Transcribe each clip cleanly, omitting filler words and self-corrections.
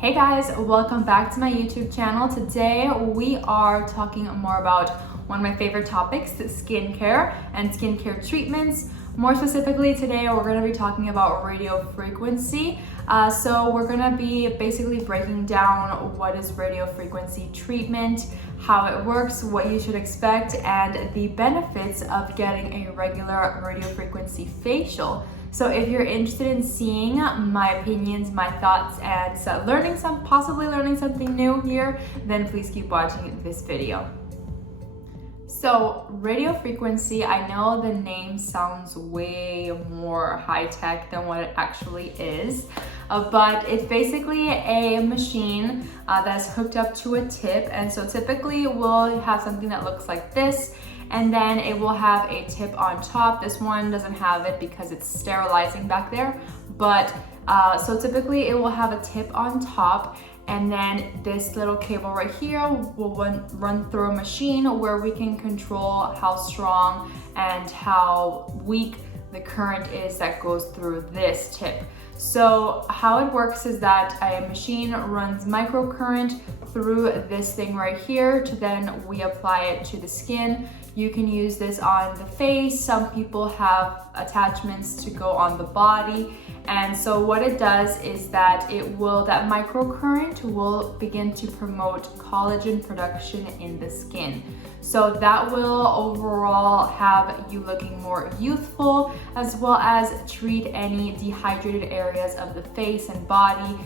Hey guys, welcome back to my YouTube channel. Today we are talking more about one of my favorite topics, skincare and skincare treatments. More specifically today, we're going to be talking about radio frequency. So we're going to be basically breaking down what is radio frequency treatment, how it works, what you should expect, and the benefits of getting a regular radio frequency facial. So if you're interested in seeing my opinions, my thoughts, and possibly learning something new here, then please keep watching this video. So radio frequency, I know the name sounds way more high-tech than what it actually is, but it's basically a machine that's hooked up to a tip. And so typically we'll have something that looks like this, and then it will have a tip on top. This one doesn't have it because it's sterilizing back there, but so typically it will have a tip on top, and then this little cable right here will run through a machine where we can control how strong and how weak the current is that goes through this tip. So how it works is that a machine runs microcurrent through this thing right here to then we apply it to the skin. You can use this on the face. Some people have attachments to go on the body. And so what it does is that that microcurrent will begin to promote collagen production in the skin. So that will overall have you looking more youthful, as well as treat any dehydrated areas of the face and body.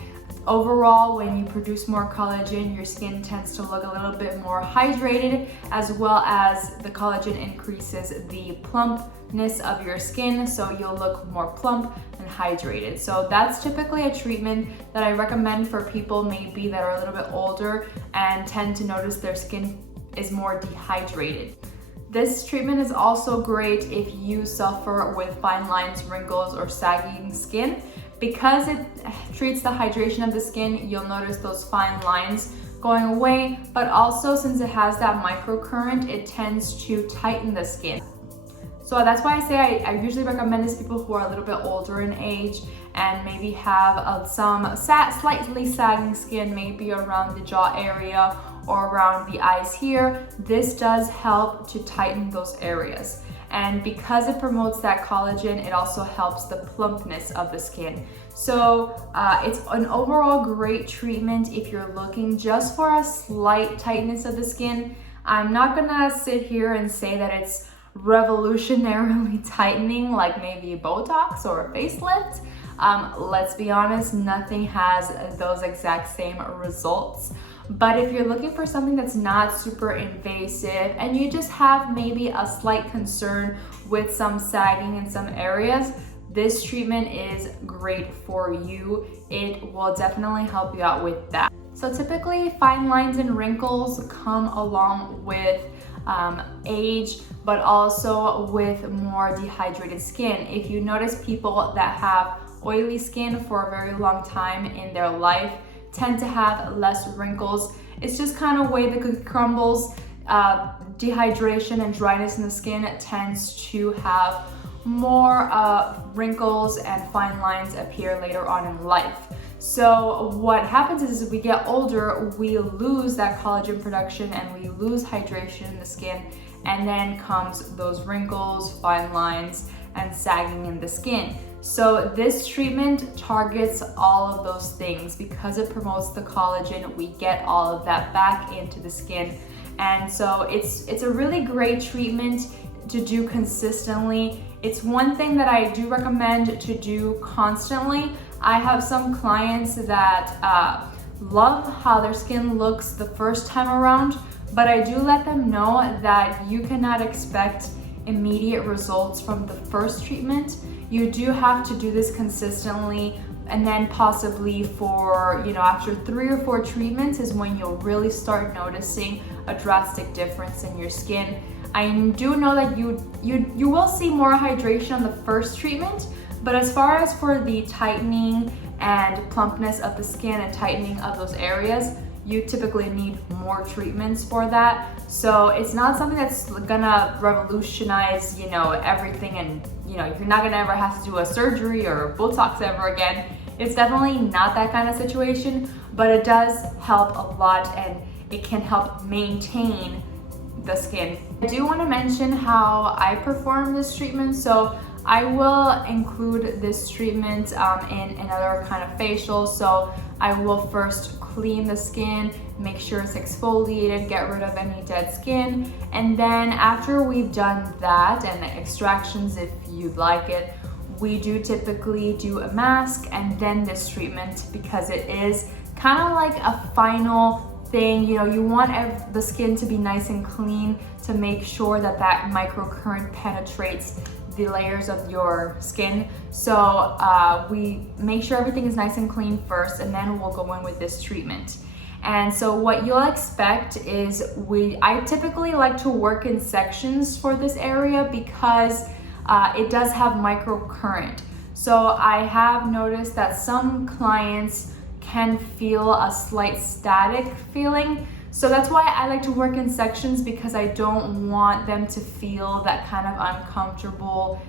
Overall, when you produce more collagen, your skin tends to look a little bit more hydrated, as well as the collagen increases the plumpness of your skin, so you'll look more plump and hydrated. So that's typically a treatment that I recommend for people maybe that are a little bit older and tend to notice their skin is more dehydrated. This treatment is also great if you suffer with fine lines, wrinkles, or sagging skin. Because it treats the hydration of the skin, you'll notice those fine lines going away, but also since it has that microcurrent, it tends to tighten the skin. So that's why I say I usually recommend this to people who are a little bit older in age and maybe have some slightly sagging skin, maybe around the jaw area or around the eyes here. This does help to tighten those areas. And because it promotes that collagen, it also helps the plumpness of the skin. So it's an overall great treatment if you're looking just for a slight tightness of the skin. I'm not gonna sit here and say that it's revolutionarily tightening like maybe Botox or a facelift. Let's be honest, nothing has those exact same results. But if you're looking for something that's not super invasive and you just have maybe a slight concern with some sagging in some areas, this treatment is great for you. It will definitely help you out with that. So typically fine lines and wrinkles come along with age, but also with more dehydrated skin. If you notice people that have oily skin for a very long time in their life, tend to have less wrinkles. It's just kind of way the cookie crumbles. Dehydration and dryness in the skin tends to have more wrinkles and fine lines appear later on in life. So what happens is as we get older, we lose that collagen production and we lose hydration in the skin, and then comes those wrinkles, fine lines, and sagging in the skin. So this treatment targets all of those things. Because it promotes the collagen, we get all of that back into the skin. And so it's a really great treatment to do consistently. It's one thing that I do recommend to do constantly. I have some clients that love how their skin looks the first time around, but I do let them know that you cannot expect immediate results from the first treatment. You do have to do this consistently, and then possibly for, after 3 or 4 treatments is when you'll really start noticing a drastic difference in your skin. I do know that you will see more hydration on the first treatment, but as far as for the tightening and plumpness of the skin and tightening of those areas, you typically need more treatments for that. So it's not something that's gonna revolutionize, everything, and you're not gonna ever have to do a surgery or Botox ever again. It's definitely not that kind of situation, but it does help a lot and it can help maintain the skin. I do want to mention how I perform this treatment. So I will include this treatment in another kind of facial. So I will first clean the skin, make sure it's exfoliated, get rid of any dead skin. And then after we've done that, and the extractions if you'd like it, we do typically do a mask and then this treatment, because it is kind of like a final thing. You know, you want the skin to be nice and clean to make sure that that microcurrent penetrates the layers of your skin. So we make sure everything is nice and clean first, and then we'll go in with this treatment. And so what you'll expect is I typically like to work in sections for this area because it does have microcurrent. So I have noticed that some clients can feel a slight static feeling. So that's why I like to work in sections, because I don't want them to feel that kind of uncomfortable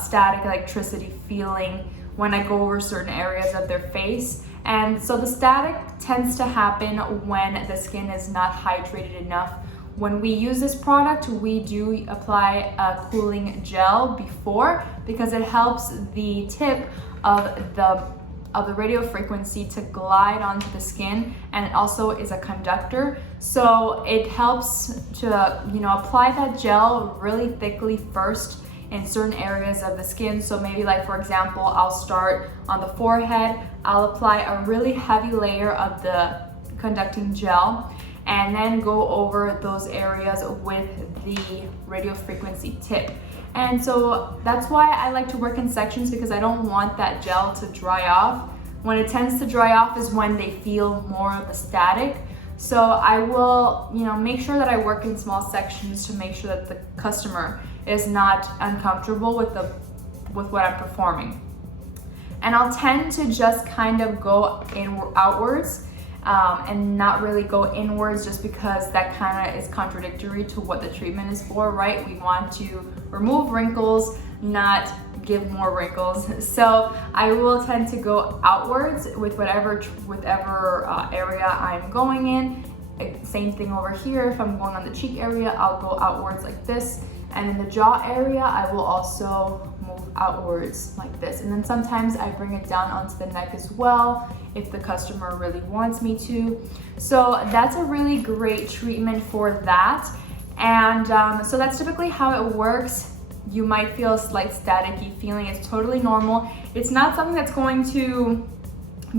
static electricity feeling when I go over certain areas of their face. And so the static tends to happen when the skin is not hydrated enough. When we use this product, we do apply a cooling gel before, because it helps the tip of the radio frequency to glide onto the skin, and it also is a conductor. So it helps to, you know, apply that gel really thickly first in certain areas of the skin. So maybe, like for example, I'll start on the forehead, I'll apply a really heavy layer of the conducting gel, and then go over those areas with the radio frequency tip. And so that's why I like to work in sections, because I don't want that gel to dry off. When it tends to dry off is when they feel more of the static. So I will, you know, make sure that I work in small sections to make sure that the customer is not uncomfortable with what I'm performing. And I'll tend to just kind of go outwards and not really go inwards, just because that kind of is contradictory to what the treatment is for, right? We want to remove wrinkles, not give more wrinkles. So I will tend to go outwards with whatever area I'm going in. Same thing over here. If I'm going on the cheek area, I'll go outwards like this. And in the jaw area, I will also move outwards like this. And then sometimes I bring it down onto the neck as well, if the customer really wants me to. So that's a really great treatment for that. And so that's typically how it works. You might feel a slight staticky feeling. It's totally normal. It's not something that's going to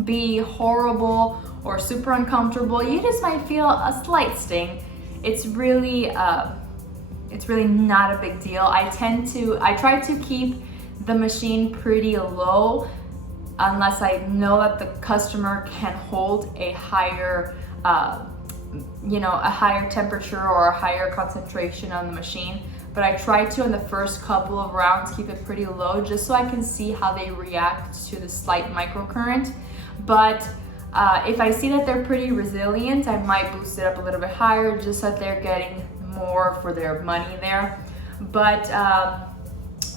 be horrible or super uncomfortable. You just might feel a slight sting. It's really not a big deal. I try to keep the machine pretty low, unless I know that the customer can hold a higher a higher temperature or a higher concentration on the machine. But I try to, in the first couple of rounds, keep it pretty low, just so I can see how they react to the slight microcurrent. But if I see that they're pretty resilient, I might boost it up a little bit higher, just so that they're getting more for their money there. But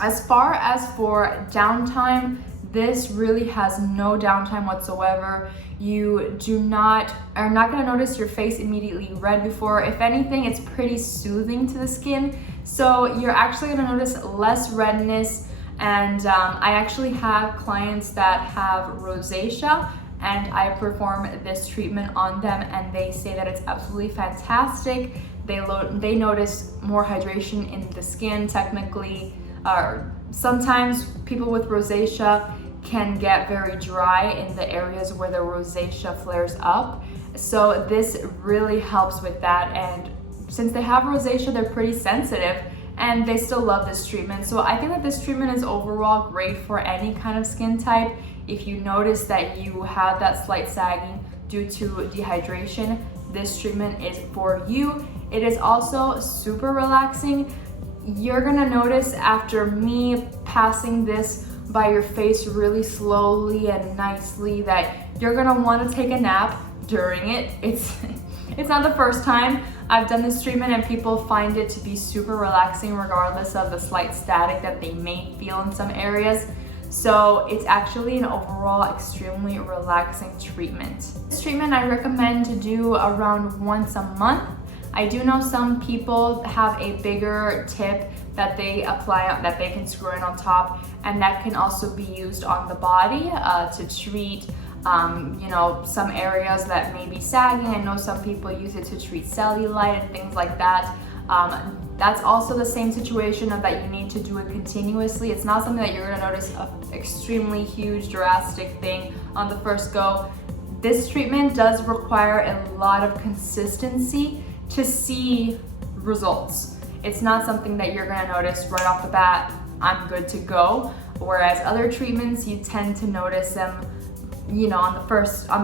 as far as for downtime, this really has no downtime whatsoever. You are not going to notice your face immediately red before. If anything, it's pretty soothing to the skin. So you're actually going to notice less redness. And I actually have clients that have rosacea, and I perform this treatment on them, and they say that it's absolutely fantastic. They notice more hydration in the skin technically. Sometimes people with rosacea can get very dry in the areas where the rosacea flares up. So this really helps with that. And since they have rosacea, they're pretty sensitive, and they still love this treatment. So I think that this treatment is overall great for any kind of skin type. If you notice that you have that slight sagging due to dehydration, this treatment is for you. It is also super relaxing. You're gonna notice after me passing this by your face really slowly and nicely that you're gonna want to take a nap during it. It's not the first time I've done this treatment, and people find it to be super relaxing regardless of the slight static that they may feel in some areas. So it's actually an overall extremely relaxing treatment. This treatment I recommend to do around once a month. I do know some people have a bigger tip that they apply, that they can screw in on top, and that can also be used on the body to treat some areas that may be sagging. I know some people use it to treat cellulite and things like that. That's also the same situation of that you need to do it continuously. It's not something that you're gonna notice an extremely huge drastic thing on the first go. This treatment does require a lot of consistency to see results. It's not something that you're gonna notice right off the bat, I'm good to go. Whereas other treatments, you tend to notice them, on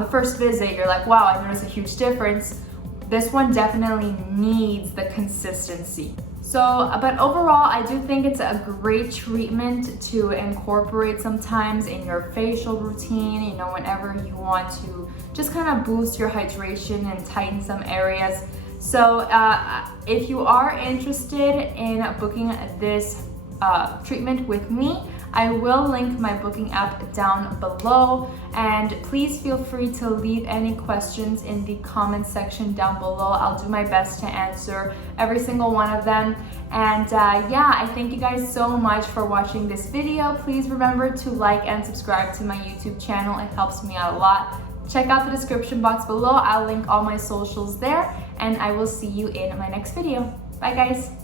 the first visit, you're like, wow, I noticed a huge difference. This one definitely needs the consistency. So, but overall, I do think it's a great treatment to incorporate sometimes in your facial routine, whenever you want to just kind of boost your hydration and tighten some areas. So if you are interested in booking this treatment with me, I will link my booking app down below, and please feel free to leave any questions in the comment section down below. I'll do my best to answer every single one of them. And I thank you guys so much for watching this video. Please remember to like and subscribe to my YouTube channel. It helps me out a lot. Check out the description box below. I'll link all my socials there, and I will see you in my next video. Bye guys.